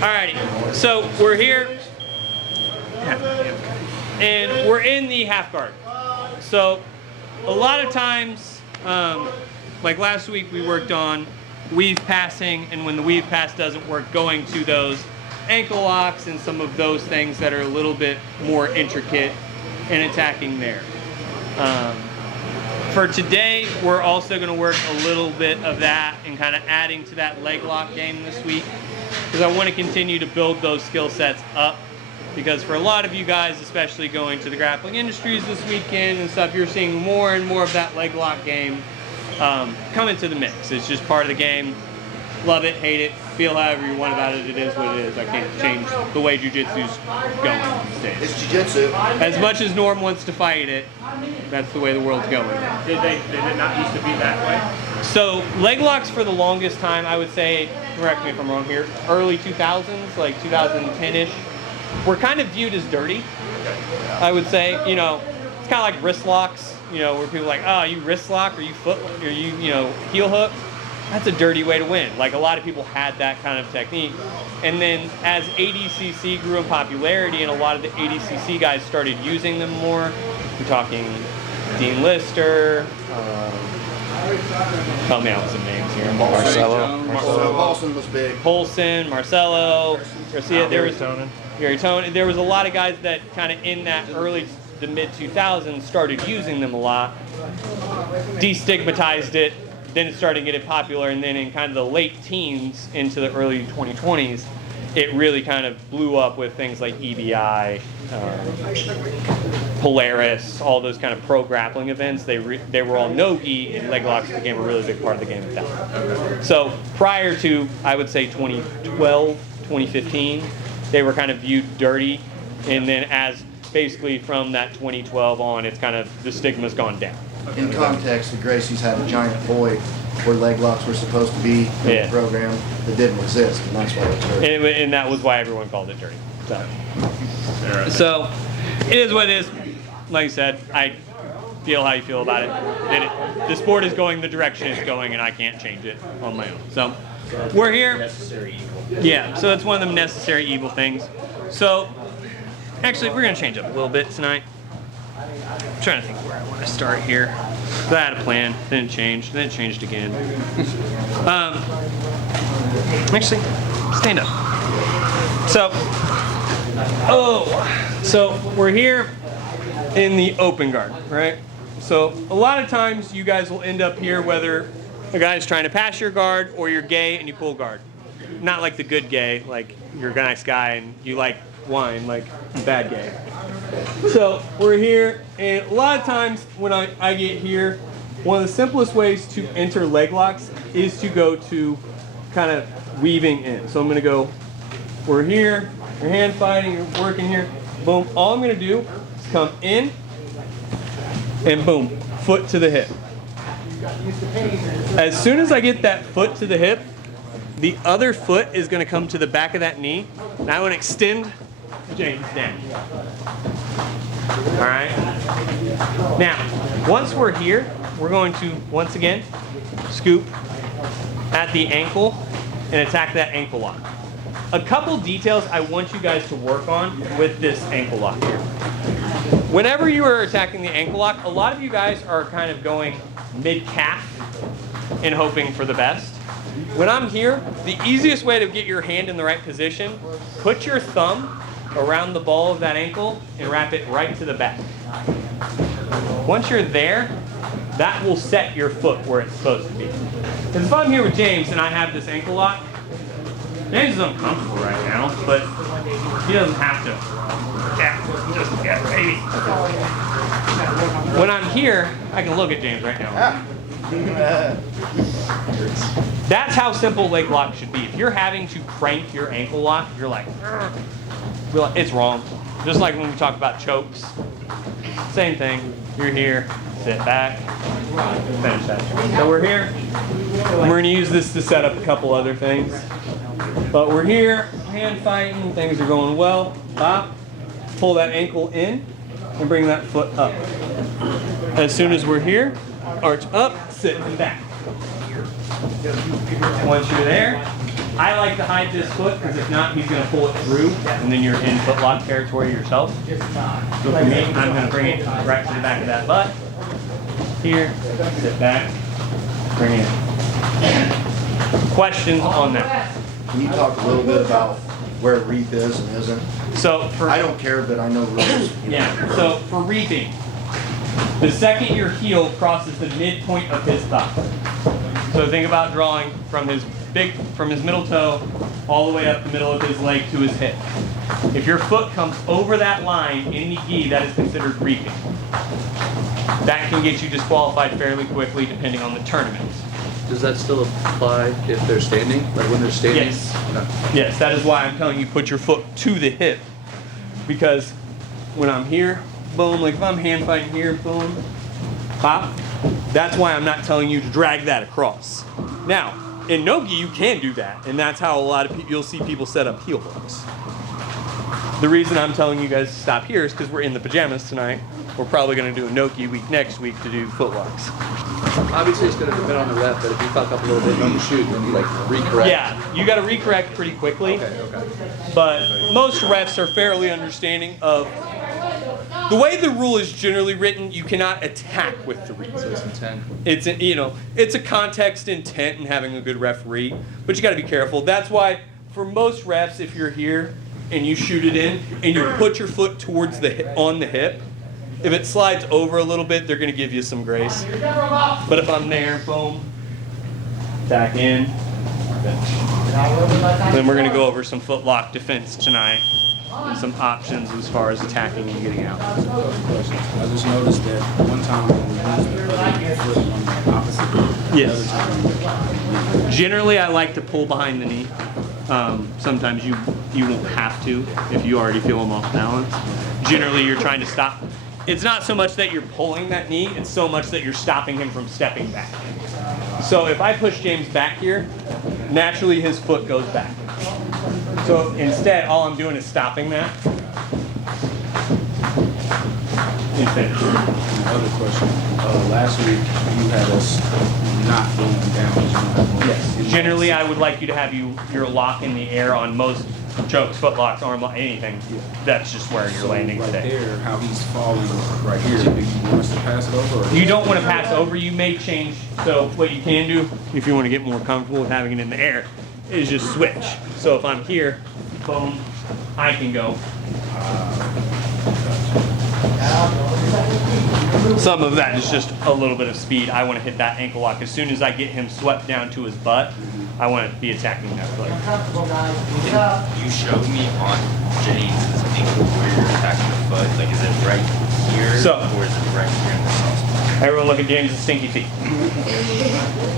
Alrighty, so we're here, and we're in the half guard. So a lot of times, like last week we worked on weave passing, and when the weave pass doesn't work, going to those ankle locks and some of those things that are a little bit more intricate and attacking there. For today, we're also going to work a little bit of that and kind of adding to that leg lock game this week, because I want to continue to build those skill sets up, because for a lot of you guys, especially going to the Grappling Industries this weekend and stuff, you're seeing more and more of that leg lock game come into the mix. It's just part of the game. Love it, hate it, feel however you want about it. It is what it is. I can't change the way jiu-jitsu's going these days. It's jiu-jitsu. As much as Norm wants to fight it, that's the way the world's going. Did it not used to be that way? So leg locks for the longest time, I would say, correct me if I'm wrong here, early 2000s, like 2010-ish, were kind of viewed as dirty, I would say. You know, it's kind of like wrist locks, you know, where people are like, oh, you wrist lock or you foot or you heel hook. That's a dirty way to win. Like, a lot of people had that kind of technique. And then as ADCC grew in popularity and a lot of the ADCC guys started using them more, we're talking Dean Lister, help me out with some names here. Marcelo. Paulson was big. Polson, Marcelo, Garcia. Gary Tonin. There was a lot of guys that kind of in that early to mid 2000s started using them a lot, destigmatized it, then it started getting popular, and then in kind of the late teens into the early 2020s, it really kind of blew up with things like EBI, Polaris, all those kind of pro grappling events. They were all no-gi, and leg locks became a really big part of the game at that time. So prior to, I would say, 2012, 2015, they were kind of viewed dirty, and then as basically from that 2012 on, it's kind of, the stigma's gone down. In context, the Gracies had a giant void where leg locks were supposed to be in the program that didn't exist, and that's why it's dirty. And that was why everyone called it dirty. So it is what it is. Like I said, I feel how you feel about it. The sport is going the direction it's going, and I can't change it on my own. So we're here. Necessary evil. Yeah, so it's one of them necessary evil things. So actually, we're going to change up a little bit tonight. I'm trying to think where I want to start here. So I had a plan, then it changed again. Actually, stand up. So we're here in the open guard, right? So a lot of times you guys will end up here whether a guy's trying to pass your guard or you're gay and you pull guard. Not like the good gay, like you're a nice guy and you like wine, like bad gay. So we're here, and a lot of times when I get here, one of the simplest ways to enter leg locks is to go to kind of weaving in. So I'm going to go, we're here, you're hand fighting, you're working here, boom. All I'm going to do is come in, and boom, foot to the hip. As soon as I get that foot to the hip, the other foot is going to come to the back of that knee, and I want to extend James down. All right. Now, once we're here, we're going to once again scoop at the ankle and attack that ankle lock. A couple details I want you guys to work on with this ankle lock here. Whenever you are attacking the ankle lock, a lot of you guys are kind of going mid-calf and hoping for the best. When I'm here, the easiest way to get your hand in the right position, put your thumb around the ball of that ankle and wrap it right to the back. Once you're there, that will set your foot where it's supposed to be. Because if I'm here with James and I have this ankle lock, James is uncomfortable right now, but he doesn't have to. Yeah, baby. When I'm here, I can look at James right now. That's how simple leg lock should be. If you're having to crank your ankle lock, you're like, it's wrong. Just like when we talk about chokes. Same thing. You're here, sit back, finish that. So we're here. We're going to use this to set up a couple other things. But we're here, hand fighting, things are going well. Pop, pull that ankle in, and bring that foot up. As soon as we're here, arch up, sit and back. Once you're there, I like to hide this foot because if not, he's going to pull it through, and then you're in foot lock territory yourself. So for me, I'm going to bring it right to the back of that butt. Here, sit back, bring it in. Questions on that? Can you talk a little bit about where reef is and isn't? So for I don't care, but I know rules. yeah, so for reaping, the second your heel crosses the midpoint of his thigh. So think about drawing from his middle toe all the way up the middle of his leg to his hip. If your foot comes over that line in any gi, that is considered reaping. That can get you disqualified fairly quickly depending on the tournament. Does that still apply if they're standing? Like when they're standing? Yes. No. Yes, that is why I'm telling you put your foot to the hip. Because when I'm here, boom, like if I'm hand fighting here, boom, pop, that's why I'm not telling you to drag that across. Now, in no-gi, you can do that, and that's how a lot of people, you'll see people set up heel hooks. The reason I'm telling you guys to stop here is because we're in the pajamas tonight. We're probably going to do a no-gi week next week to do footlocks. Obviously, it's going to depend on the rep, but if you fuck up a little bit on the shoot, then you like recorrect. Yeah, you got to recorrect pretty quickly. Okay. But most refs are fairly understanding of the way the rule is generally written. You cannot attack with the read. So it's intent. It's it's a context intent and having a good referee, but you got to be careful. That's why for most refs, if you're here and you shoot it in and you put your foot towards on the hip, if it slides over a little bit, they're going to give you some grace. But if I'm there, boom, back in. Then we're going to go over some foot lock defense tonight and some options as far as attacking and getting out. I just noticed that one time when we used the foot on the opposite. Yes. Generally, I like to pull behind the knee. Sometimes you won't have to if you already feel them off balance. Generally, you're trying to stop. It's not so much that you're pulling that knee, it's so much that you're stopping him from stepping back. So if I push James back here, naturally his foot goes back. So instead, all I'm doing is stopping that. Instead. Another question. Last week you had us not going down. Yes. Generally, I would like you to have your lock in the air on most chokes, foot locks, arm lock, anything. That's just where you're landing right today. there, how he's falling right here. Do you want us to pass it over? Or You don't want to pass over. You may change. So what you can do, if you want to get more comfortable with having it in the air, is just switch. So if I'm here, boom, I can go. Some of that is just a little bit of speed. I want to hit that ankle lock. As soon as I get him swept down to his butt, I want to be attacking that foot. You showed me on James' ankle where you're attacking the foot. Like, is it right here or is it right here in the soft spot? Everyone look at James' stinky feet.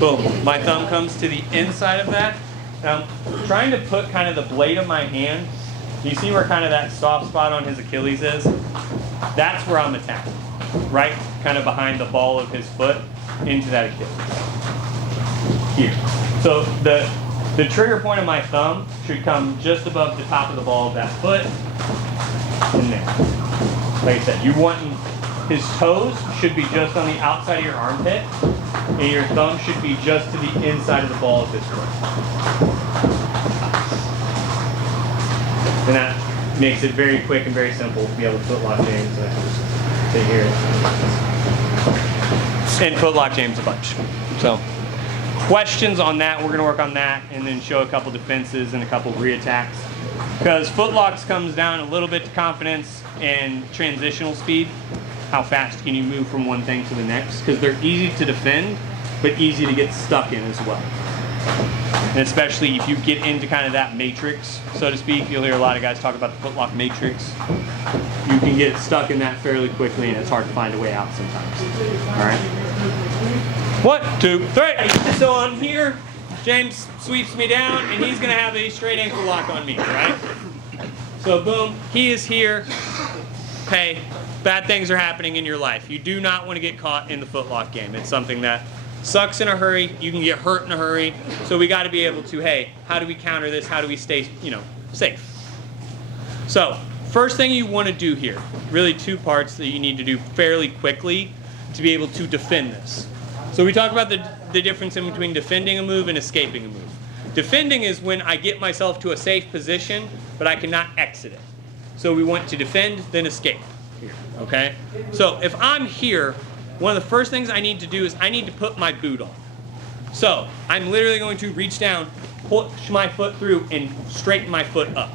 Boom. My thumb comes to the inside of that. Now, I'm trying to put kind of the blade of my hand. You see where kind of that soft spot on his Achilles is? That's where I'm attacking. Right kind of behind the ball of his foot into that Achilles. Here. So the trigger point of my thumb should come just above the top of the ball of that foot and there. Like I said, you want his toes should be just on the outside of your armpit and your thumb should be just to the inside of the ball of his foot. And that makes it very quick and very simple to be able to foot lock James. And I can just sit here and foot lock James a bunch. So questions on that, we're going to work on that and then show a couple defenses and a couple re-attacks. Because foot locks comes down a little bit to confidence and transitional speed. How fast can you move from one thing to the next? Because they're easy to defend, but easy to get stuck in as well. And especially if you get into kind of that matrix, so to speak, you'll hear a lot of guys talk about the footlock matrix. You can get stuck in that fairly quickly and it's hard to find a way out sometimes. All right. 1, 2, 3. So I'm here, James sweeps me down and he's gonna have a straight ankle lock on me, right? So boom, he is here. Hey, bad things are happening in your life. You do not want to get caught in the footlock game. It's something that sucks in a hurry. You can get hurt in a hurry. So we got to be able to, hey, how do we counter this? How do we stay, safe? So first thing you want to do here, really two parts that you need to do fairly quickly to be able to defend this. So we talk about the difference in between defending a move and escaping a move. Defending is when I get myself to a safe position, but I cannot exit it. So we want to defend, then escape here, okay? So if I'm here, one of the first things I need to do is I need to put my boot on. So I'm literally going to reach down, push my foot through, and straighten my foot up.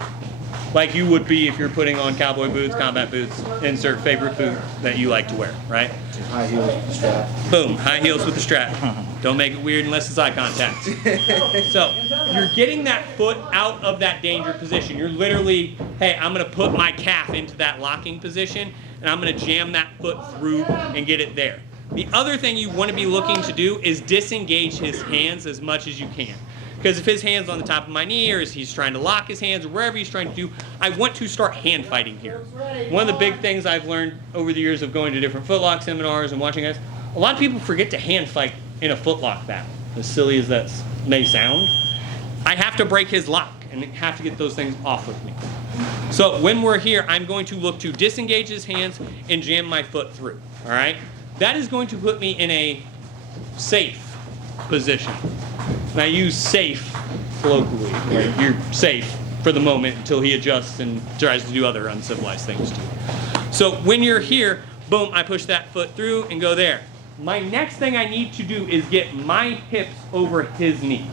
Like you would be if you're putting on cowboy boots, combat boots, insert favorite boot that you like to wear, right? High heels with the strap. Boom, high heels with the strap. Don't make it weird unless it's eye contact. So you're getting that foot out of that danger position. You're literally, hey, I'm gonna put my calf into that locking position and I'm gonna jam that foot through and get it there. The other thing you wanna be looking to do is disengage his hands as much as you can. Because if his hand's on the top of my knee, or if he's trying to lock his hands, or wherever he's trying to do, I want to start hand fighting here. One of the big things I've learned over the years of going to different footlock seminars and watching guys, a lot of people forget to hand fight in a footlock battle. As silly as that may sound, I have to break his lock and have to get those things off of me. So when we're here, I'm going to look to disengage his hands and jam my foot through, all right? That is going to put me in a safe position. And I use safe colloquially. Like you're safe for the moment until he adjusts and tries to do other uncivilized things too. So when you're here, boom, I push that foot through and go there. My next thing I need to do is get my hips over his knees.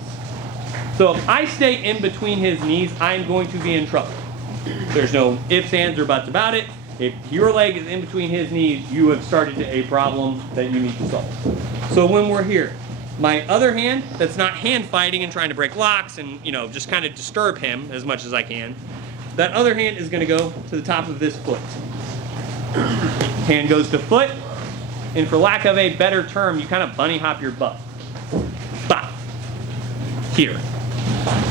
So if I stay in between his knees, I'm going to be in trouble. There's no ifs, ands, or buts about it. If your leg is in between his knees, you have started a problem that you need to solve. So when we're here, my other hand, that's not hand fighting and trying to break locks and, you know, just kind of disturb him as much as I can, that other hand is going to go to the top of this foot. Hand goes to foot, and for lack of a better term, you kind of bunny hop your butt. Bop. Here.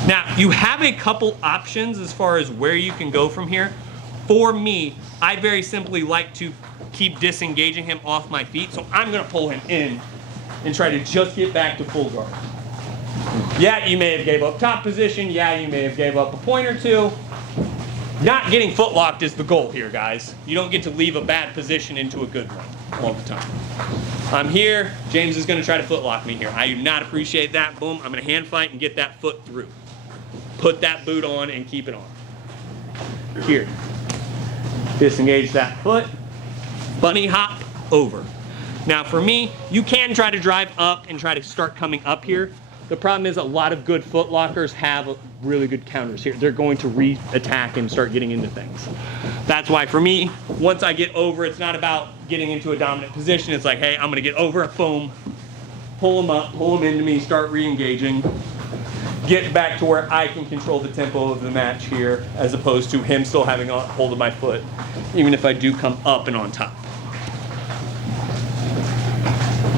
Now, you have a couple options as far as where you can go from here. For me, I very simply like to keep disengaging him off my feet, so I'm going to pull him in and try to just get back to full guard. Yeah, you may have gave up top position. Yeah, you may have gave up a point or two. Not getting foot locked is the goal here, guys. You don't get to leave a bad position into a good one all the time. I'm here. James is going to try to foot lock me here. I do not appreciate that. Boom. I'm going to hand fight and get that foot through. Put that boot on and keep it on. Here. Disengage that foot. Bunny hop over. Now for me, you can try to drive up and try to start coming up here. The problem is a lot of good foot lockers have really good counters here. They're going to re-attack and start getting into things. That's why for me, once I get over, it's not about getting into a dominant position. It's like, hey, I'm gonna get over, boom, pull them up, pull them into me, start re-engaging, get back to where I can control the tempo of the match here, as opposed to him still having a hold of my foot, even if I do come up and on top.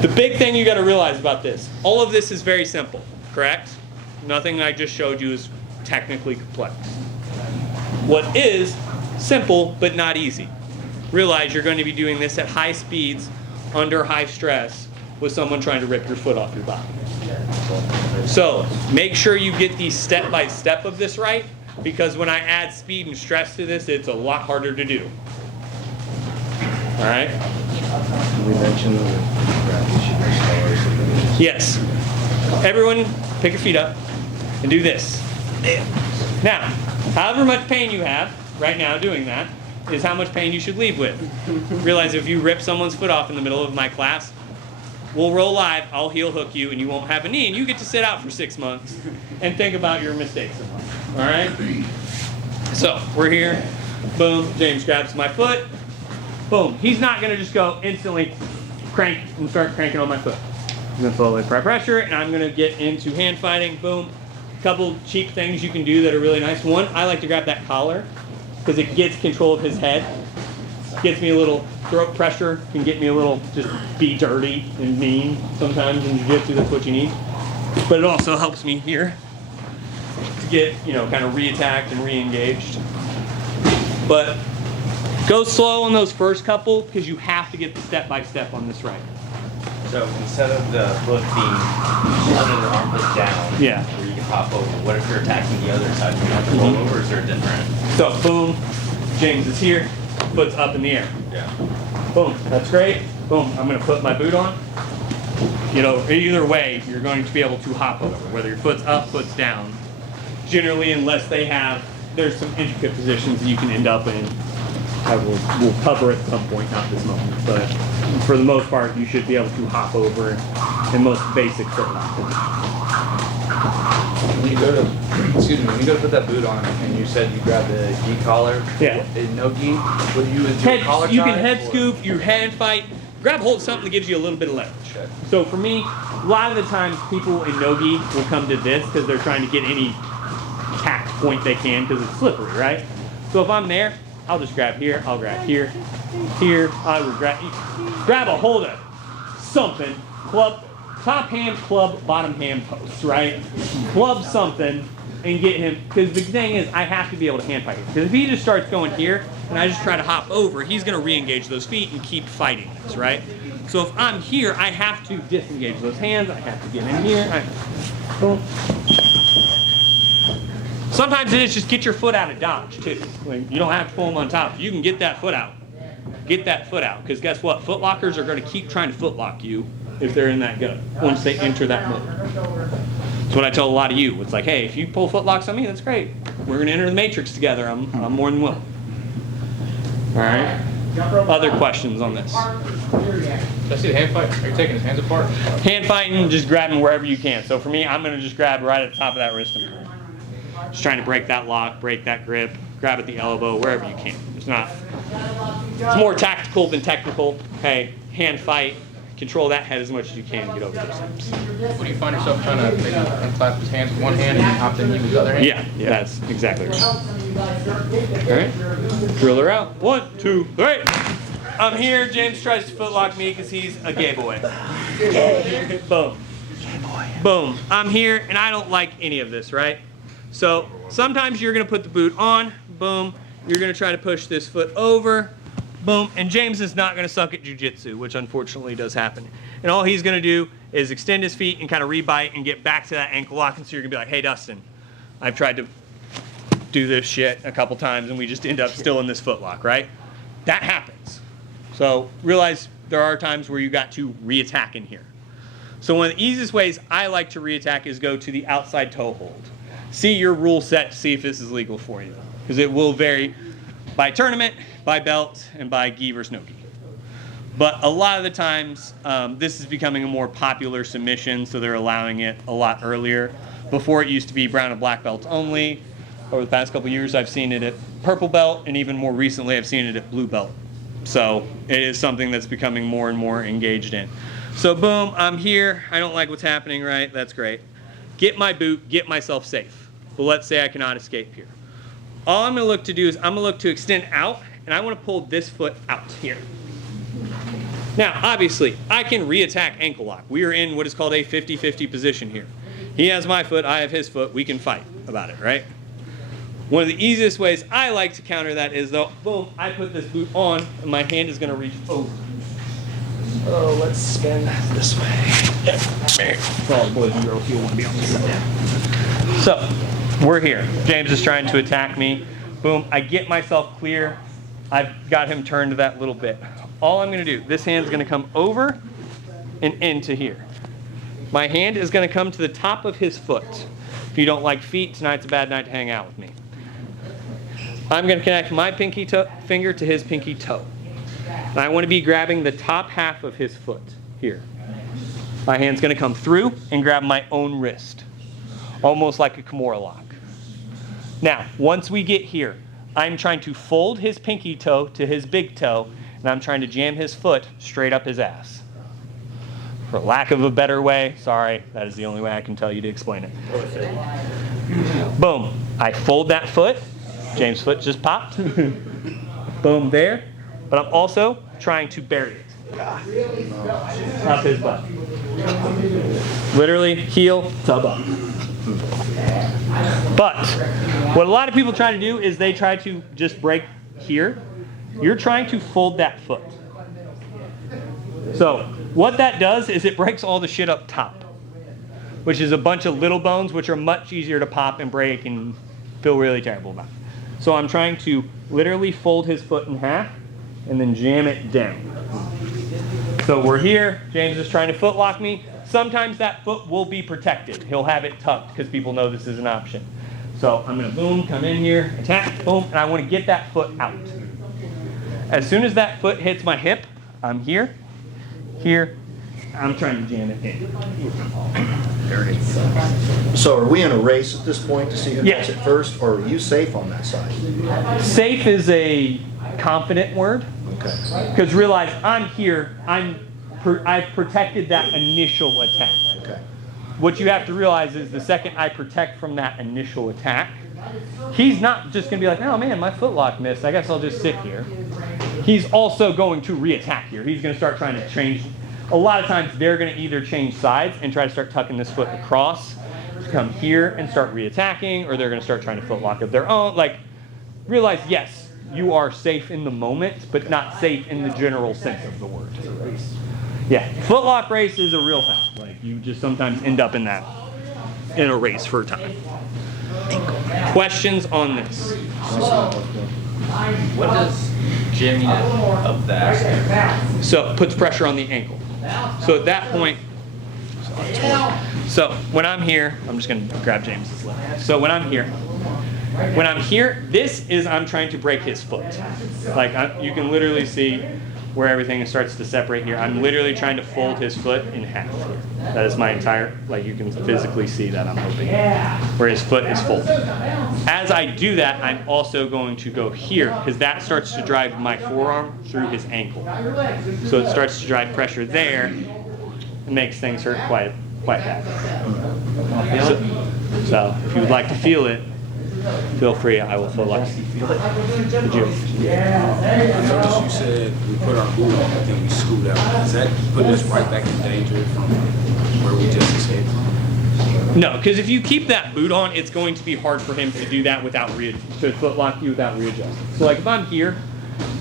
The big thing you got to realize about this, all of this is very simple, correct? Nothing I just showed you is technically complex. What is simple but not easy? Realize you're going to be doing this at high speeds, under high stress, with someone trying to rip your foot off your body. So make sure you get the step-by-step of this right, because when I add speed and stress to this, it's a lot harder to do. All right? We mentioned Yes. Everyone pick your feet up and do this. Now, however much pain you have right now doing that is how much pain you should leave with. Realize if you rip someone's foot off in the middle of my class, we'll roll live, I'll heel hook you, and you won't have a knee, and you get to sit out for 6 months and think about your mistakes in life. All right? So, we're here. Boom. James grabs my foot. Boom. He's not going to just go instantly crank and start cranking on my foot. I'm going to slowly apply pressure, and I'm going to get into hand fighting. Boom. A couple cheap things you can do that are really nice. One, I like to grab that collar because it gets control of his head. Gets me a little throat pressure, can get me a little just be dirty and mean sometimes in jiu-jitsu. That's what you need. But it also helps me here to get, you know, kind of re-attacked and re-engaged. But go slow on those first couple because you have to get the step-by-step on this right. So instead of the foot being under the armpit down, Yeah. where you can hop over, what if you're attacking the other side? Do you have to roll over, or is there different? So boom, James is here, foot's up in the air. Yeah. Boom, that's great. Boom, I'm gonna put my boot on. you know, either way, you're going to be able to hop over, whether your foot's up, foot's down. Generally, unless they have, there's some intricate positions that you can end up in. We'll cover at some point, not this moment, but for the most part, you should be able to hop over in most basic footlock positions. When you go to, excuse me, when you go to put that boot on, and you said you grab the gi collar. Yeah. No gi. What do you do? A collar You can tie, head or- scoop, you hand fight, grab hold of something that gives you a little bit of leverage. Okay. So for me, a lot of the times people in no-gi will come to this because they're trying to get any tact point they can because it's slippery, right? So if I'm there, I'll just grab here, I'll grab here, I would grab a hold of something, club, top hand, club, bottom hand post, right? Club something and get him, because the thing is, I have to be able to hand fight him. Because if he just starts going here and I just try to hop over, he's going to re-engage those feet and keep fighting this, right? So if I'm here, I have to disengage those hands, I have to get in here. Boom. Sometimes it is just get your foot out of dodge too. Like, you don't have to pull them on top. You can get that foot out. Get that foot out. Because guess what? Foot lockers are going to keep trying to foot lock you if they're in that gut once they enter that mode. That's what I tell a lot of you. It's like, hey, if you pull foot locks on me, that's great. We're going to enter the matrix together. I'm more than willing. All right. Other questions on this? I see the hand fight. Are you taking his hands apart? Hand fighting, just grabbing wherever you can. So for me, I'm going to just grab right at the top of that wrist and just trying to break that lock, break that grip, grab at the elbow, wherever you can. It's more tactical than technical. Hey, hand fight, control that head as much as you can and get over those hips. When you find yourself trying to maybe unclasp his hands with one hand and then hop the knee with the other hand? Yeah, that's exactly right. All right, drill her out. 1, 2, 3. I'm here. James tries to footlock me because he's a gay boy. Boom. Boom. I'm here, and I don't like any of this, right? So sometimes you're going to put the boot on. Boom. You're going to try to push this foot over. Boom. And James is not going to suck at jiu-jitsu, which unfortunately does happen. And all he's going to do is extend his feet and kind of rebite and get back to that ankle lock. And so you're going to be like, hey, Dustin, I've tried to do this shit a couple times, and we just end up still in this foot lock, right? That happens. So realize there are times where you got to re-attack in here. So one of the easiest ways I like to re-attack is go to the outside toe hold. See your rule set to see if this is legal for you. Because it will vary by tournament, by belt, and by gi versus no gi. But a lot of the times, this is becoming a more popular submission, so they're allowing it a lot earlier. Before it used to be brown and black belts only. Over the past couple of years, I've seen it at purple belt, and even more recently, I've seen it at blue belt. So it is something that's becoming more and more engaged in. So boom, I'm here. I don't like what's happening, right? That's great. Get my boot, get myself safe. But let's say I cannot escape here. All I'm going to look to do is I'm going to look to extend out, and I want to pull this foot out here. Now, obviously, I can re-attack ankle lock. We are in what is called a 50-50 position here. He has my foot, I have his foot. We can fight about it, right? One of the easiest ways I like to counter that is, though, boom, I put this boot on, and my hand is going to reach over. Oh, let's spin this way. For all the boys and girls who want to be on this side. So, we're here. James is trying to attack me. Boom, I get myself clear. I've got him turned to that little bit. All I'm going to do, this hand's going to come over and into here. My hand is going to come to the top of his foot. If you don't like feet, tonight's a bad night to hang out with me. I'm going to connect my pinky finger to his pinky toe. And I want to be grabbing the top half of his foot here. My hand's going to come through and grab my own wrist, almost like a Kimura lock. Now, once we get here, I'm trying to fold his pinky toe to his big toe, and I'm trying to jam his foot straight up his ass. For lack of a better way, sorry, that is the only way I can tell you to explain it. Boom. I fold that foot. James' foot just popped. Boom, there. But I'm also trying to bury it. Up his butt. Literally, heel to butt. But what a lot of people try to do is they try to just break here. You're trying to fold that foot. So what that does is it breaks all the shit up top, which is a bunch of little bones which are much easier to pop and break and feel really terrible about. So I'm trying to literally fold his foot in half and then jam it down. So we're here. James is trying to foot lock me. Sometimes that foot will be protected. He'll have it tucked because people know this is an option. So I'm going to boom, come in here, attack, boom, and I want to get that foot out. As soon as that foot hits my hip, I'm here, here. I'm trying to jam it in. So are we in a race at this point to see who Yeah. gets it first, or are you safe on that side? Safe is a confident word. Okay. Because realize I'm here, I've protected that initial attack. Okay. What you have to realize is the second I protect from that initial attack, he's not just going to be like, oh man, my footlock missed, I guess I'll just sit here. He's also going to re-attack here. He's going to start trying to change. A lot of times they're going to either change sides and try to start tucking this foot across, come here and start re-attacking, or they're going to start trying to footlock of their own. Like, realize, yes, you are safe in the moment, but not safe in the general sense of the word. Yeah, footlock race is a real thing. Like, you just sometimes end up in a race for a time. Questions on this? What does jamming it up the ankle? So it puts pressure on the ankle. So at that point, so when I'm here, I'm just going to grab James's leg. So when I'm here, this is I'm trying to break his foot. Like you can literally see where everything starts to separate here. I'm literally trying to fold his foot in half here. That is my entire, like you can physically see that I'm hoping, where his foot is folded. As I do that, I'm also going to go here, because that starts to drive my forearm through his ankle. So it starts to drive pressure there, and makes things hurt quite bad. So if you would like to feel it, feel free. I will feel like Would you? I noticed you said we put our boot on and then we scoot out. Does that put us right back in danger from where we just escaped from? No, because if you keep that boot on, it's going to be hard for him to do that without to foot lock you without readjusting. So like if I'm here,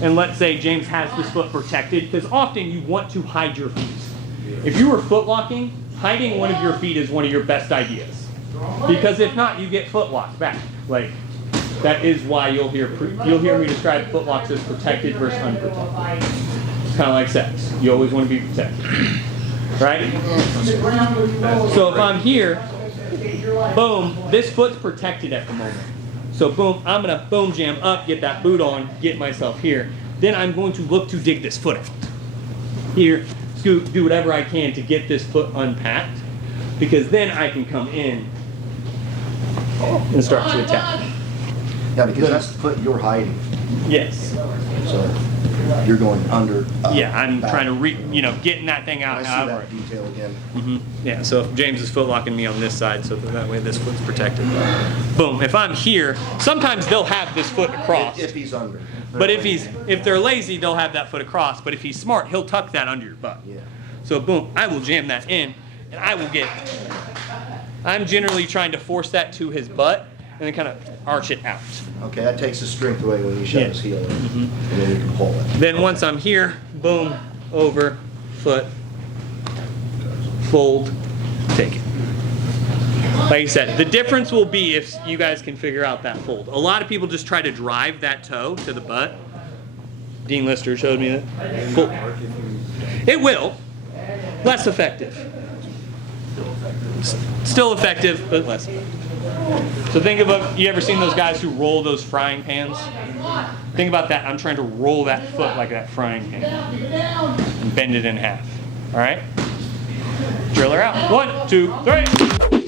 and let's say James has this foot protected, because often you want to hide your feet. If you were foot locking, hiding one of your feet is one of your best ideas. Because if not, you get foot locked back. Like that is why you'll hear me describe foot locks as protected versus unprotected. It's kind of like sex. You always want to be protected, right? So if I'm here, boom, this foot's protected at the moment. So boom, I'm gonna boom jam up, get that boot on, get myself here. Then I'm going to look to dig this foot out. Here, scoot, do whatever I can to get this foot unpacked, because then I can come in and start to attack. Yeah, because that's the foot you're hiding. Yes. So you're going under. Yeah, I'm back. trying to getting that thing out. I see However. that detail again. Yeah, so if James is foot locking me on this side, so that way this foot's protected. Boom. If I'm here, sometimes they'll have this foot across. If he's under. But if they're lazy, they'll have that foot across. But if he's smart, he'll tuck that under your butt. Yeah. So boom, I will jam that in, and I will get. I'm generally trying to force that to his butt, and then kind of arch it out. Okay, that takes the strength away when you shove Yeah. his heel in, and then you can pull it. Then once I'm here, boom, over, foot, fold, take it. Like I said, the difference will be if you guys can figure out that fold. A lot of people just try to drive that toe to the butt. Dean Lister showed me that. Fold. It will. Less effective. Still effective, but less effective. So think about, you ever seen those guys who roll those frying pans? Think about that. I'm trying to roll that foot like that frying pan. And bend it in half. All right? Drill her out. 1, 2, 3.